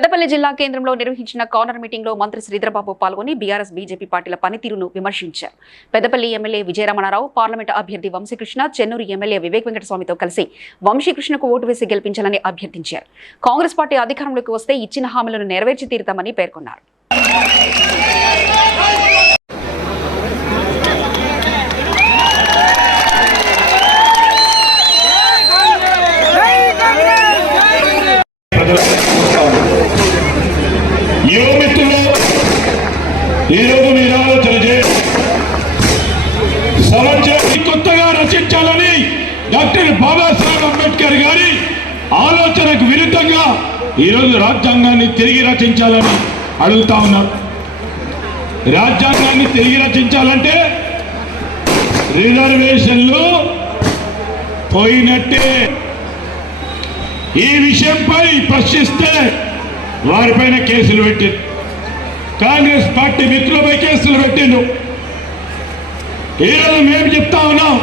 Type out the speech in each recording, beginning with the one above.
పెద్దపల్లి జిల్లా కేంద్రంలో నిర్వహించిన కార్నర్ మీటింగ్లో మంత్రి శ్రీధరబాబు పాల్గొని బీఆర్ఎస్ బీజేపీ పార్టీల పనితీరును విమర్శించారు. పెద్దపల్లి ఎమ్మెల్యే విజయరమణారావు పార్లమెంటు అభ్యర్థి వంశీకృష్ణ చెన్నూరు ఎమ్మెల్యే వివేక్ వెంకటస్వామితో కలిసి వంశీకృష్ణకు ఓటు వేసి గెలిపించాలని అభ్యర్థించారు. కాంగ్రెస్ పార్టీ అధికారంలోకి వస్తే ఇచ్చిన హామీలను నెరవేర్చి తీరుతామని పేర్కొన్నారు. ఈరోజు మీరు ఆలోచన చేయండి కొత్తగా రచించాలని డాక్టర్ బాబాసాహెబ్ అంబేద్కర్ గారి ఆలోచనకు విరుద్ధంగా ఈరోజు రాజ్యాంగాన్ని తిరిగి రచించాలని అడుగుతా ఉన్నారు రాజ్యాంగాన్ని తిరిగి రచించాలంటే రిజర్వేషన్లు పోయినట్టే. ఈ విషయంపై ప్రశ్నిస్తే వారిపైన కేసులు పెట్టారు కాంగ్రెస్ పార్టీ మిత్రులపై కేసులు పెట్టిండు. ఈరోజు మేము చెప్తా ఉన్నాం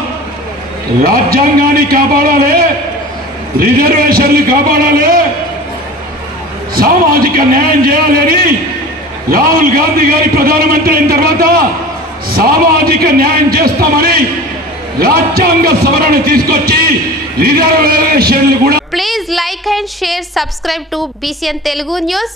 రాజ్యాంగాన్ని కాపాడాలి రిజర్వేషన్లు కాపాడాలి సామాజిక న్యాయం చేయాలని రాహుల్ గాంధీ గారి ప్రధానమంత్రి అయిన తర్వాత సామాజిక న్యాయం చేస్తామని రాజ్యాంగ సవరణ తీసుకొచ్చి రిజర్వేషన్లు కూడా please like and share subscribe to BCN Telugu news